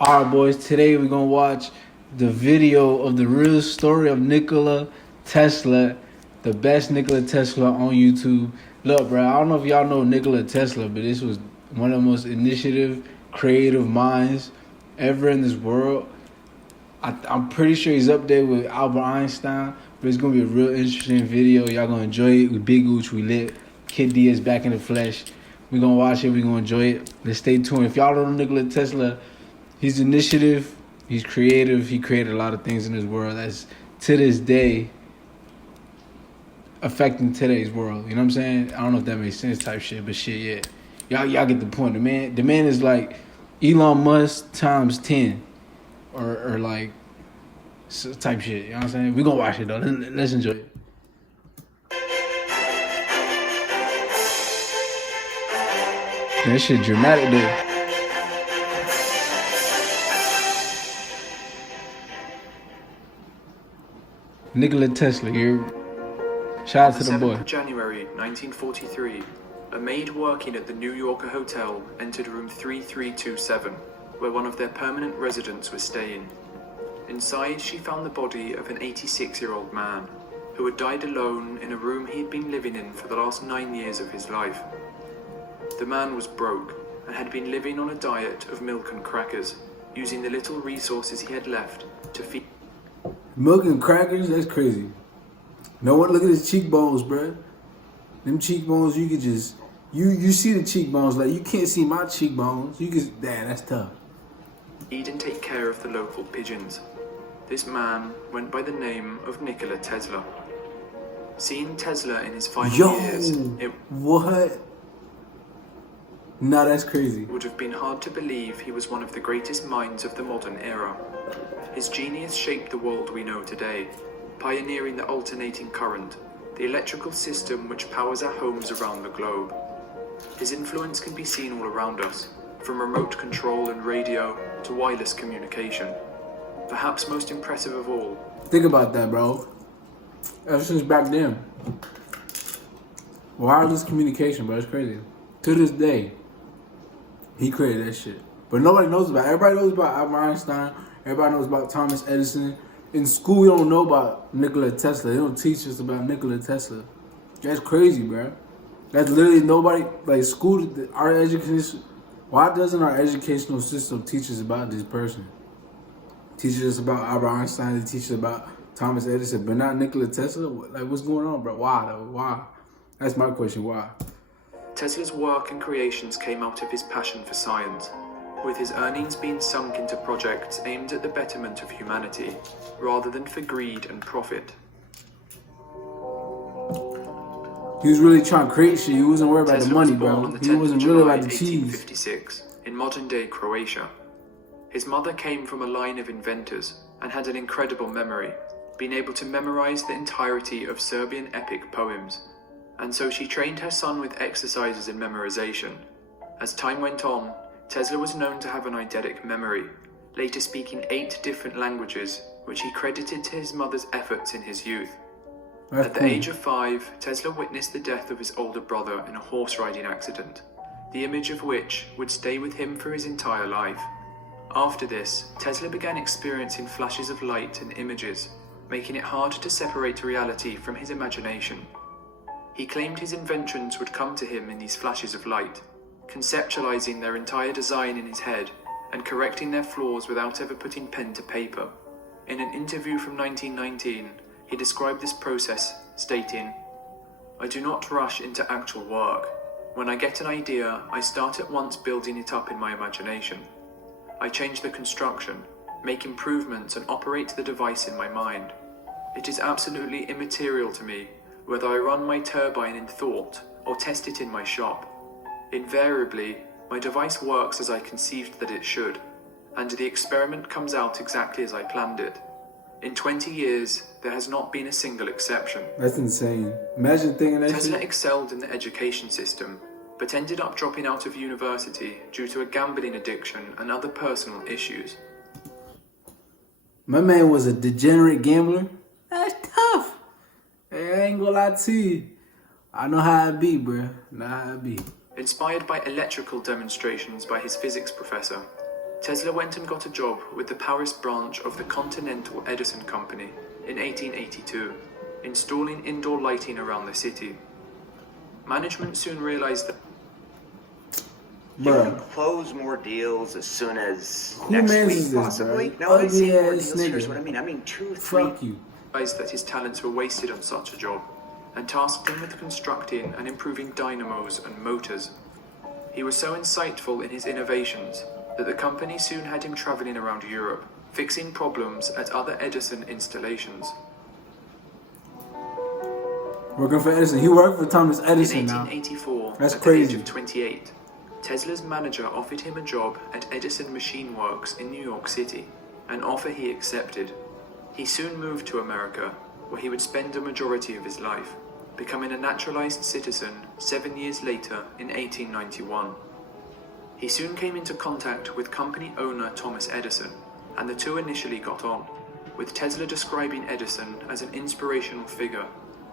Alright, boys, today we're gonna watch the video of the real story of Nikola Tesla, the best Nikola Tesla on YouTube. Look, bro, I don't know if y'all know Nikola Tesla, but this was one of the most initiative, creative minds ever in this world. I'm pretty sure he's up there with Albert Einstein, but it's gonna be a real interesting video. Y'all gonna enjoy it. We big GUUCH, we lit. Kid Diaz back in the flesh. We gonna watch it. We gonna enjoy it. Let's stay tuned. If y'all don't know Nikola Tesla, he's initiative, he's creative, he created a lot of things in this world that's to this day affecting today's world. You know what I'm saying? I don't know if that makes sense type shit, but shit, yeah. Y'all get the point. The man is like Elon Musk times 10 or like type shit. You know what I'm saying? We gonna watch it though. Let's enjoy it. That shit dramatic though. Nikola Tesla, here. Shout out to the boy. On the 7th of January 1943, a maid working at the New Yorker hotel entered room 3327, where one of their permanent residents was staying. Inside, she found the body of an 86-year-old man who had died alone in a room he had been living in for the last 9 years of his life. The man was broke and had been living on a diet of milk and crackers, using the little resources he had left to feed. Milk and crackers? That's crazy. No one look at his cheekbones, bruh. Them cheekbones, you could just you see the cheekbones, like you can't see my cheekbones. You can damn, that's tough. Feed and take care of the local pigeons. This man went by the name of Nikola Tesla. Seeing Tesla in his final years, it what? Nah, that's crazy. Would have been hard to believe he was one of the greatest minds of the modern era. His genius shaped the world we know today, pioneering the alternating current, the electrical system which powers our homes around the globe. His influence can be seen all around us, from remote control and radio to wireless communication. Perhaps most impressive of all. Think about that, bro. Ever since back then, wireless communication, bro, it's crazy. To this day, he created that shit. But nobody knows about it. Everybody knows about Albert Einstein. Everybody knows about Thomas Edison. In school, we don't know about Nikola Tesla. They don't teach us about Nikola Tesla. That's crazy, bro. That's literally nobody, like school, our education. Why doesn't our educational system teach us about this person? Teaches us about Albert Einstein. They teach us about Thomas Edison, but not Nikola Tesla? Like, what's going on, bro? Why, though? Why? That's my question. Why? Tesla's work and creations came out of his passion for science, with his earnings being sunk into projects aimed at the betterment of humanity, rather than for greed and profit. He was really trying to create shit. He wasn't worried about Tesla the money, was born bro. on the He 10th wasn't of really July, about the cheese. 1856, in modern-day Croatia. His mother came from a line of inventors and had an incredible memory, being able to memorize the entirety of Serbian epic poems, and so she trained her son with exercises in memorization. As time went on, Tesla was known to have an eidetic memory, later speaking 8 different languages, which he credited to his mother's efforts in his youth. At the age of 5, Tesla witnessed the death of his older brother in a horse riding accident, the image of which would stay with him for his entire life. After this, Tesla began experiencing flashes of light and images, making it hard to separate reality from his imagination. He claimed his inventions would come to him in these flashes of light, conceptualizing their entire design in his head and correcting their flaws without ever putting pen to paper. In an interview from 1919, he described this process, stating, "I do not rush into actual work. When I get an idea, I start at once building it up in my imagination. I change the construction, make improvements and operate the device in my mind. It is absolutely immaterial to me whether I run my turbine in thought or test it in my shop. Invariably, my device works as I conceived that it should, and the experiment comes out exactly as I planned it. In 20 years, there has not been a single exception." That's insane. Imagine thinking that Tesla shit. excelled in the education system, but ended up dropping out of university due to a gambling addiction and other personal issues. My man was a degenerate gambler. That's tough. Hey, I ain't gonna lie to you. I know how it be, bro. Know how it be. Inspired by electrical demonstrations by his physics professor, Tesla went and got a job with the Paris branch of the Continental Edison Company in 1882, installing indoor lighting around the city. Management soon realized that You want Bruh, to close more deals as soon as who next mans week, is this, possibly? bruh? No, I say more Ugly ass deals. Here's nigga. what I mean. I mean 2, 3. Fuck you. that his talents were wasted on such a job, and tasked him with constructing and improving dynamos and motors. He was so insightful in his innovations that the company soon had him traveling around Europe, fixing problems at other Edison installations. Working for Edison. He worked for Thomas Edison In now. 1884, That's at crazy. the age of 28, Tesla's manager offered him a job at Edison Machine Works in New York City, an offer he accepted. He soon moved to America, where he would spend a majority of his life, becoming a naturalized citizen 7 years later in 1891. He soon came into contact with company owner Thomas Edison, and the two initially got on, with Tesla describing Edison as an inspirational figure,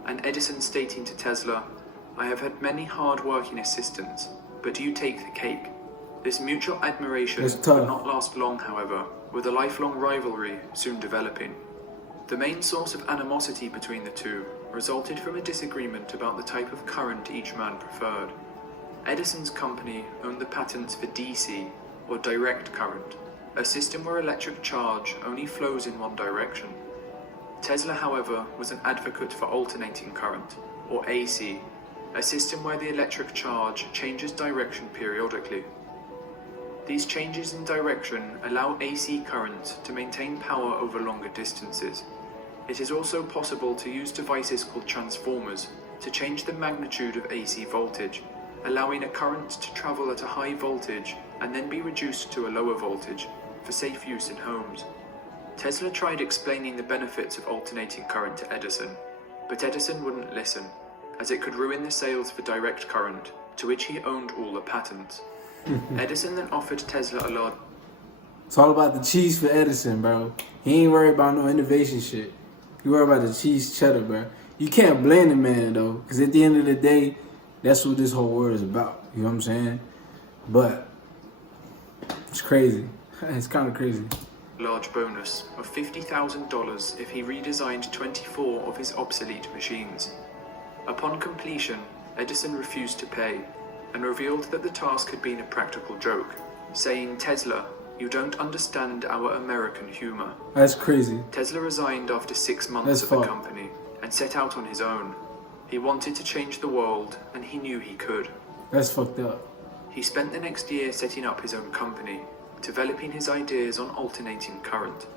and Edison stating to Tesla, "I have had many hard-working assistants, but you take the cake." This mutual admiration It's tough. would not last long, however, with a lifelong rivalry soon developing. The main source of animosity between the two resulted from a disagreement about the type of current each man preferred. Edison's company owned the patents for DC, or direct current, a system where electric charge only flows in one direction. Tesla, however, was an advocate for alternating current, or AC, a system where the electric charge changes direction periodically. These changes in direction allow AC current to maintain power over longer distances. It is also possible to use devices called transformers to change the magnitude of AC voltage, allowing a current to travel at a high voltage and then be reduced to a lower voltage for safe use in homes. Tesla tried explaining the benefits of alternating current to Edison, but Edison wouldn't listen, as it could ruin the sales for direct current, to which he owned all the patents. Edison then offered Tesla a large... It's all about the cheese for Edison, bro. He ain't worried about no innovation shit. He worried about the cheese cheddar, bro. You can't blame the man, though, because at the end of the day, that's what this whole world is about. You know what I'm saying? But it's crazy. It's kind of crazy. large bonus of $50,000 if he redesigned 24 of his obsolete machines. Upon completion, Edison refused to pay and revealed that the task had been a practical joke, saying, "Tesla, you don't understand our American humor." That's crazy. Tesla resigned after 6 months That's at the fucked. company and set out on his own. He wanted to change the world, and he knew he could. That's fucked up. He spent the next year setting up his own company, developing his ideas on alternating current.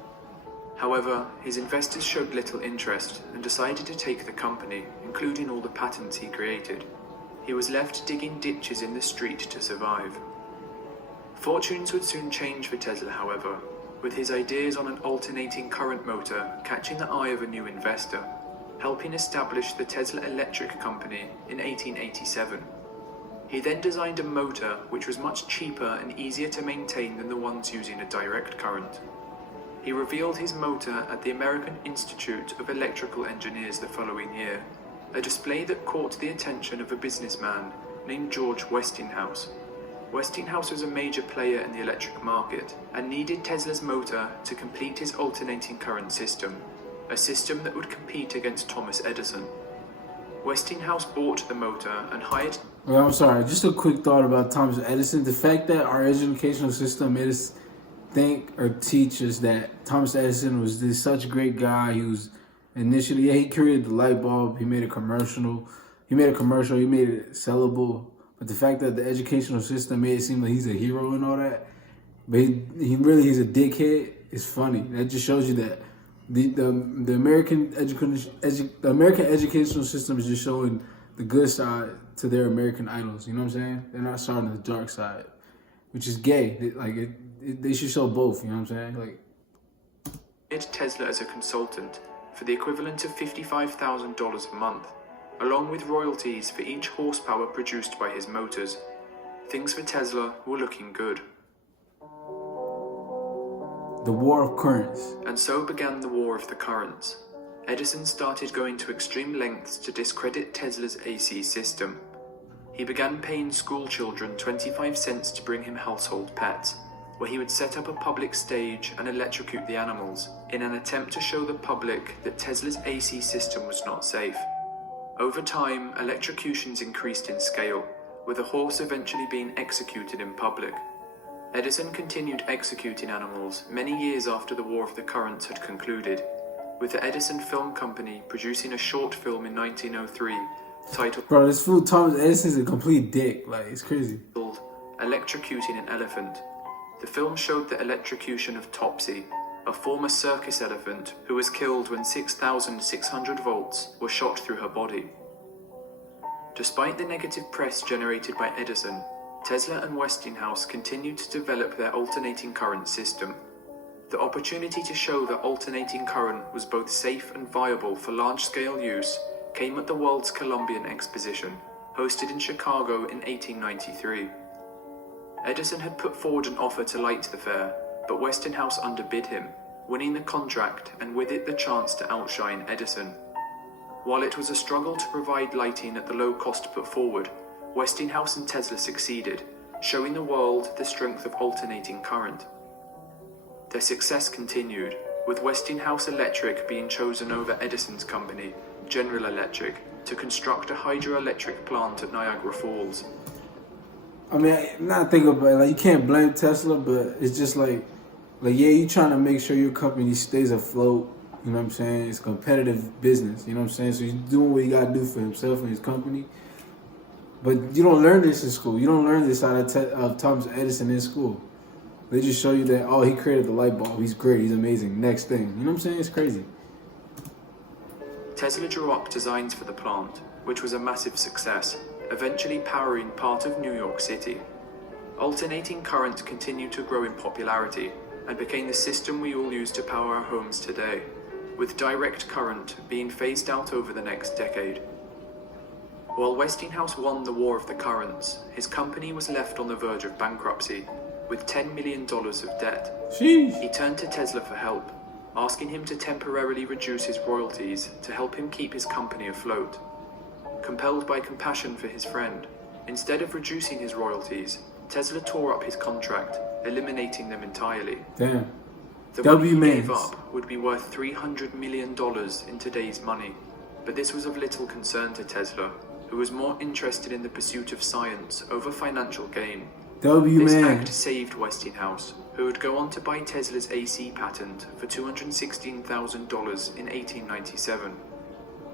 However, his investors showed little interest and decided to take the company, including all the patents he created. He was left digging ditches in the street to survive. Fortunes would soon change for Tesla, however, with his ideas on an alternating current motor catching the eye of a new investor, helping establish the Tesla Electric Company in 1887. He then designed a motor which was much cheaper and easier to maintain than the ones using a direct current. He revealed his motor at the American Institute of Electrical Engineers the following year, a display that caught the attention of a businessman named George Westinghouse. Westinghouse was a major player in the electric market and needed Tesla's motor to complete his alternating current system, a system that would compete against Thomas Edison. Westinghouse bought the motor and hired... Well, I'm sorry. Just a quick thought about Thomas Edison. The fact that our educational system made us think or teach us that Thomas Edison was this such a great guy. He was initially, he created the light bulb. He made a commercial. He made it sellable. But the fact that the educational system made it seem like he's a hero and all that, but he's a dickhead, is funny. That just shows you that the American educational system is just showing the good side to their American idols. You know what I'm saying? They're not showing the dark side, which is gay. They should show both. You know what I'm saying? Tesla as a consultant for the equivalent of $55,000 a month, along with royalties for each horsepower produced by his motors. Things for Tesla were looking good. The war of currents. And so began the war of the currents. Edison started going to extreme lengths to discredit Tesla's AC system. He began paying school children 25 cents to bring him household pets, where he would set up a public stage and electrocute the animals in an attempt to show the public that Tesla's AC system was not safe. Over time, electrocutions increased in scale, with a horse eventually being executed in public. Edison continued executing animals many years after the War of the Currents had concluded, with the Edison Film Company producing a short film in 1903 titled Bro, this fool Thomas Edison's a complete dick. Like, it's crazy. Electrocuting an Elephant. The film showed the electrocution of Topsy, a former circus elephant who was killed when 6,600 volts were shot through her body. Despite the negative press generated by Edison, Tesla and Westinghouse continued to develop their alternating current system. The opportunity to show that alternating current was both safe and viable for large-scale use came at the World's Columbian Exposition, hosted in Chicago in 1893. Edison had put forward an offer to light the fair, but Westinghouse underbid him, winning the contract and with it the chance to outshine Edison. While it was a struggle to provide lighting at the low cost put forward, Westinghouse and Tesla succeeded, showing the world the strength of alternating current. Their success continued, with Westinghouse Electric being chosen over Edison's company, General Electric, to construct a hydroelectric plant at Niagara Falls. I mean, I'm not thinking about it. Like, you can't blame Tesla, but it's just like, yeah, you trying to make sure your company stays afloat. You know what I'm saying? It's a competitive business. You know what I'm saying? So he's doing what he got to do for himself and his company. But you don't learn this in school. You don't learn this out of Thomas Edison in school. They just show you that, oh, he created the light bulb. He's great. He's amazing. Next thing. You know what I'm saying? It's crazy. Tesla drew up designs for the plant, which was a massive success, eventually powering part of New York City. Alternating current continued to grow in popularity and became the system we all use to power our homes today, with direct current being phased out over the next decade. While Westinghouse won the War of the Currents, his company was left on the verge of bankruptcy, with $10 million of debt. Sheesh. He turned to Tesla for help, asking him to temporarily reduce his royalties to help him keep his company afloat. Compelled by compassion for his friend, instead of reducing his royalties, Tesla tore up his contract, eliminating them entirely. Damn. The money he gave up would be worth $300 million in today's money, but this was of little concern to Tesla, who was more interested in the pursuit of science over financial gain. This act saved Westinghouse, who would go on to buy Tesla's AC patent for $216,000 in 1897.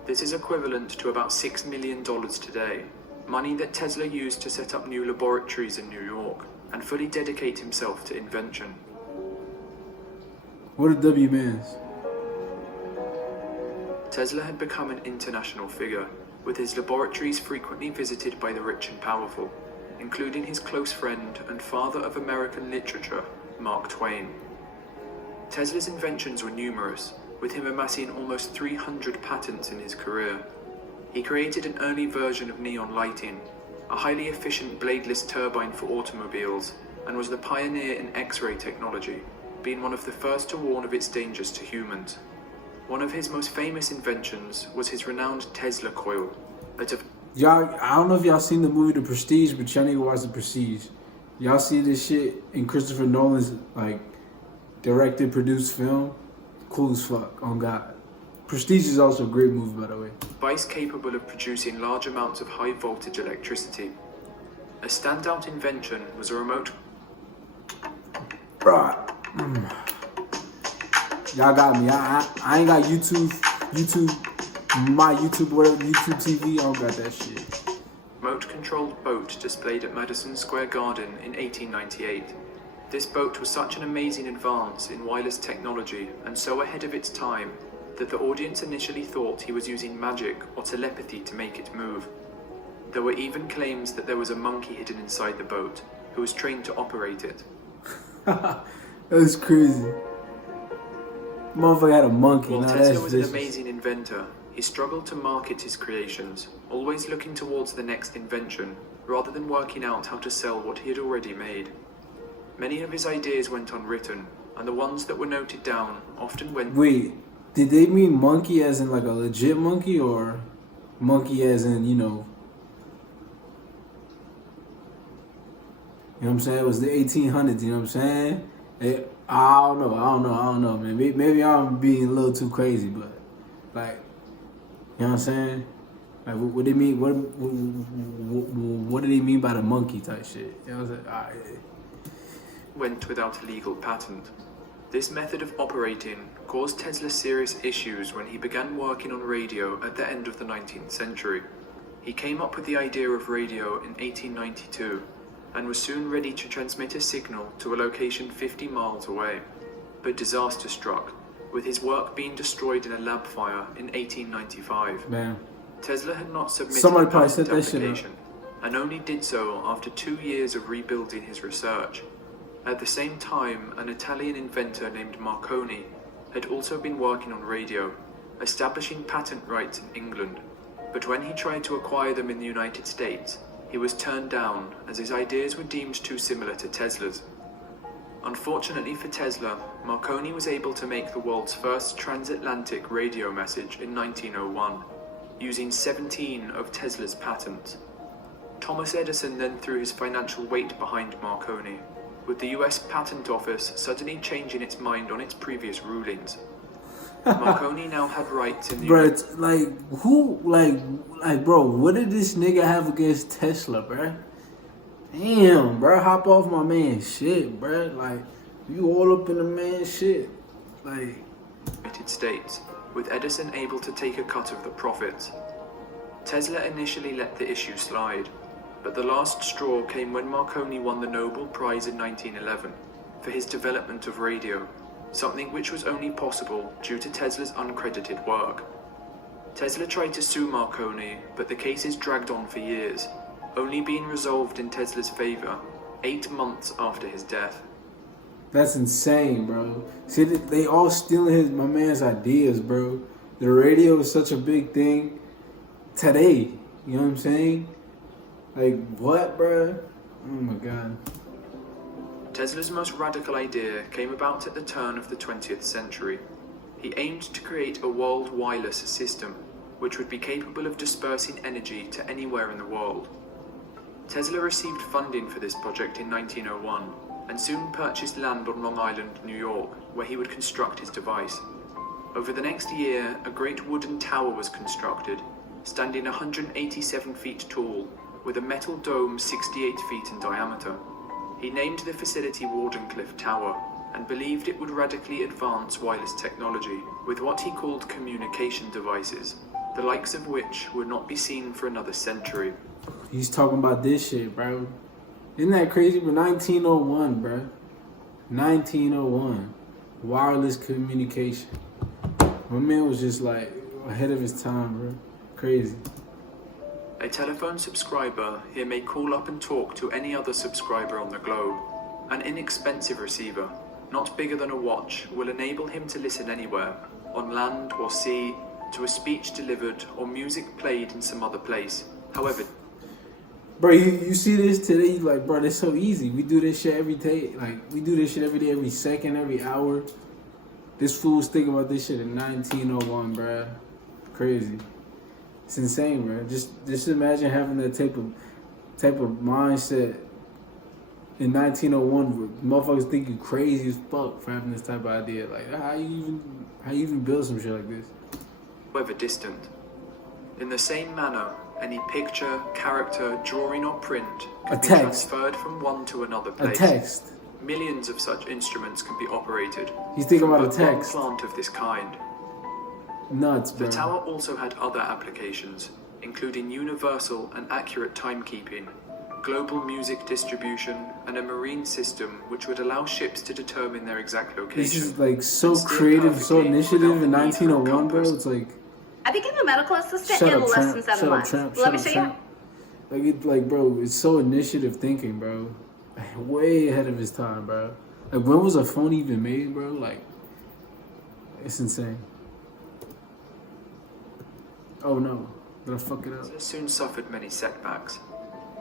This is equivalent to about $6 million today, money that Tesla used to set up new laboratories in New York and fully dedicate himself to invention. What are W-Mans? Tesla had become an international figure, with his laboratories frequently visited by the rich and powerful, including his close friend and father of American literature, Mark Twain. Tesla's inventions were numerous, with him amassing almost 300 patents in his career. He created an early version of neon lighting, a highly efficient bladeless turbine for automobiles, and was the pioneer in X-ray technology, being one of the first to warn of its dangers to humans. One of his most famous inventions was his renowned Tesla coil. Y'all, I don't know if y'all seen the movie The Prestige, but y'all need to watch The Prestige. Y'all see this shit in Christopher Nolan's, like, directed, produced film? Cool as fuck, on God. Prestige is also a great movie, by the way. Device capable of producing large amounts of high voltage electricity. A standout invention was a remote... Bruh. Y'all got me. I ain't got YouTube, my YouTube, whatever, YouTube TV. I don't got that shit. Remote-controlled boat displayed at Madison Square Garden in 1898. This boat was such an amazing advance in wireless technology and so ahead of its time that the audience initially thought he was using magic or telepathy to make it move. There were even claims that there was a monkey hidden inside the boat who was trained to operate it. That's crazy. Motherfucker had a monkey. While Nah, Tesla was an amazing inventor, he struggled to market his creations, always looking towards the next invention, rather than working out how to sell what he had already made. Many of his ideas went unwritten, and the ones that were noted down often went... Wait, did they mean monkey as in like a legit monkey, or monkey as in, you know... You know what I'm saying? It was the 1800s. You know what I'm saying? I don't know, man. Maybe I'm being a little too crazy, but like, you know what I'm saying? Like, what do they mean? What do they mean by the monkey type shit? You know what I'm saying? All right. Went without a legal patent. This method of operating caused Tesla serious issues when he began working on radio at the end of the 19th century. He came up with the idea of radio in 1892 and was soon ready to transmit a signal to a location 50 miles away. But disaster struck, with his work being destroyed in a lab fire in 1895. Man. Tesla had not submitted Somebody a probably patent set that shit up. application and only did so after 2 years of rebuilding his research. At the same time, an Italian inventor named Marconi had also been working on radio, establishing patent rights in England. But when he tried to acquire them in the United States, he was turned down as his ideas were deemed too similar to Tesla's. Unfortunately for Tesla, Marconi was able to make the world's first transatlantic radio message in 1901, using 17 of Tesla's patents. Thomas Edison then threw his financial weight behind Marconi, with the US Patent Office suddenly changing its mind on its previous rulings. Marconi now had rights in the Bro, it's like, who, like, bro, what did this nigga have against Tesla, bro? Damn, bro, hop off my man's shit, bro. Like, you all up in the man's shit. Like, United States, with Edison able to take a cut of the profits. Tesla initially let the issue slide, but the last straw came when Marconi won the Nobel Prize in 1911 for his development of radio, something which was only possible due to Tesla's uncredited work. Tesla tried to sue Marconi, but the cases dragged on for years, only being resolved in Tesla's favor 8 months after his death. that's insane, bro. See, they all stealing my man's ideas, bro. The radio is such a big thing today. You know what I'm saying? Like, what, bro? Oh my God. Tesla's most radical idea came about at the turn of the 20th century. He aimed to create a world wireless system, which would be capable of dispersing energy to anywhere in the world. Tesla received funding for this project in 1901 and soon purchased land on Long Island, New York, where he would construct his device. Over the next year, a great wooden tower was constructed, standing 187 feet tall, with a metal dome 68 feet in diameter. He named the facility Wardenclyffe Tower and believed it would radically advance wireless technology with what he called communication devices, the likes of which would not be seen for another century. He's talking about this shit, bro. Isn't that crazy? But 1901, bro. 1901. Wireless communication. My man was just like ahead of his time, bro. Crazy. A telephone subscriber here may call up and talk to any other subscriber on the globe. An inexpensive receiver, not bigger than a watch, will enable him to listen anywhere, on land or sea, to a speech delivered or music played in some other place. However, bro, you see this today, like, bro, it's so easy. We do this shit every day. Like, we do this shit every day, every second, every hour. This fool's thinking about this shit in 1901, bro. Crazy. It's insane, bro. Just imagine having that type of mindset in 1901 where motherfuckers think you crazy as fuck for having this type of idea. Like, how you even build some shit like this? however distant. In the same manner, any picture, character, drawing or print can be transferred from one to another place. A text. Millions of such instruments can be operated. He's thinking about a but text. one plant of this kind. Nuts, bro. The tower also had other applications, including universal and accurate timekeeping, global music distribution, and a marine system which would allow ships to determine their exact location. This is like so creative, so initiative in 1901, bro. It's like, I became a medical assistant in less than 7 months. Let me show you. Like, bro, it's so initiative thinking, bro. Way ahead of his time, bro. Like, when was a phone even made, bro? Like, it's insane. Oh no, did I fuck it up? Tesla soon suffered many setbacks.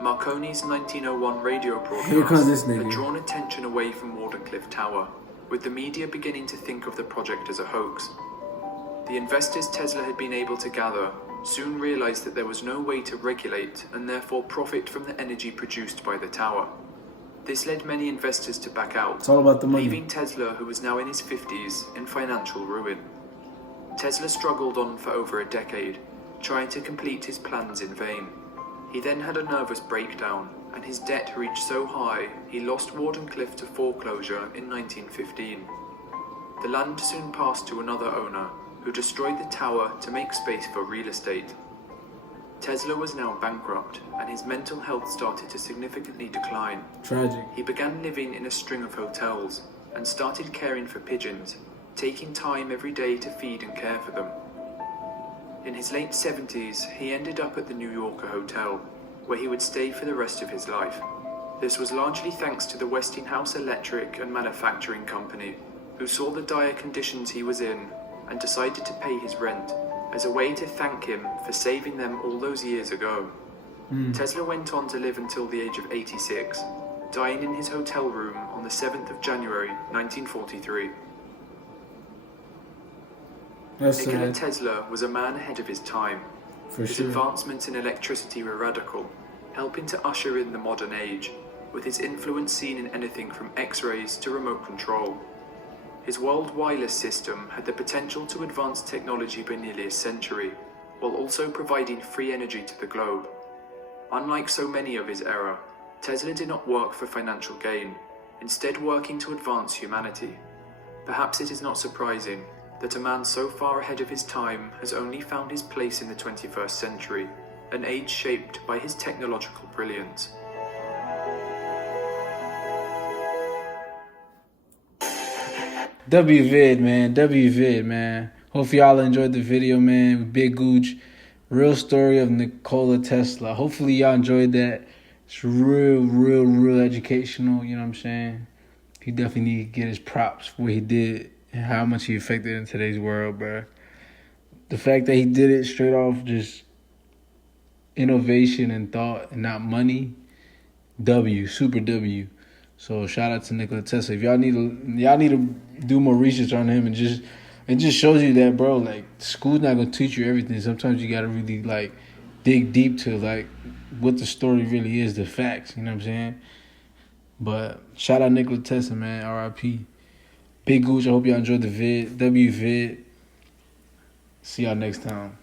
Marconi's 1901 radio Here comes this broadcast nigga. had drawn attention away from Wardenclyffe Tower, with the media beginning to think of the project as a hoax. The investors Tesla had been able to gather soon realized that there was no way to regulate and therefore profit from the energy produced by the tower. This led many investors to back out, It's all about the money. leaving Tesla, who was now in his 50s, in financial ruin. Tesla struggled on for over a decade, trying to complete his plans in vain. He then had a nervous breakdown, and his debt reached so high he lost Wardenclyffe to foreclosure in 1915. The land soon passed to another owner, who destroyed the tower to make space for real estate. Tesla was now bankrupt, and his mental health started to significantly decline. Tragic. He began living in a string of hotels, and started caring for pigeons, taking time every day to feed and care for them. In his late 70s, he ended up at the New Yorker Hotel, where he would stay for the rest of his life. This was largely thanks to the Westinghouse Electric and Manufacturing Company, who saw the dire conditions he was in and decided to pay his rent as a way to thank him for saving them all those years ago. Tesla went on to live until the age of 86, dying in his hotel room on the 7th of January 1943. That's Nikola sad. Tesla was a man ahead of his time. For His sure. advancements in electricity were radical, helping to usher in the modern age, with his influence seen in anything from X-rays to remote control. His world wireless system had the potential to advance technology by nearly a century, while also providing free energy to the globe. Unlike so many of his era, Tesla did not work for financial gain, instead working to advance humanity. Perhaps it is not surprising that a man so far ahead of his time has only found his place in the 21st century, an age shaped by his technological brilliance. WVid, man. WVid, man. Hope y'all enjoyed the video, man. With Big Gooch. Real story of Nikola Tesla. Hopefully y'all enjoyed that. It's real educational. You know what I'm saying? He definitely need to get his props for what he did and how much he affected in today's world, bro. The fact that he did it straight off just innovation and thought and not money. Super W. So shout out to Nikola Tesla. If y'all need to do more research on him, and it just shows you that, bro, like, school's not gonna teach you everything. Sometimes you gotta really like dig deep to like what the story really is, the facts, you know what I'm saying? But shout out Nikola Tesla, man. R.I.P. Big Gooch, I hope y'all enjoyed the vid. WVid. See y'all next time.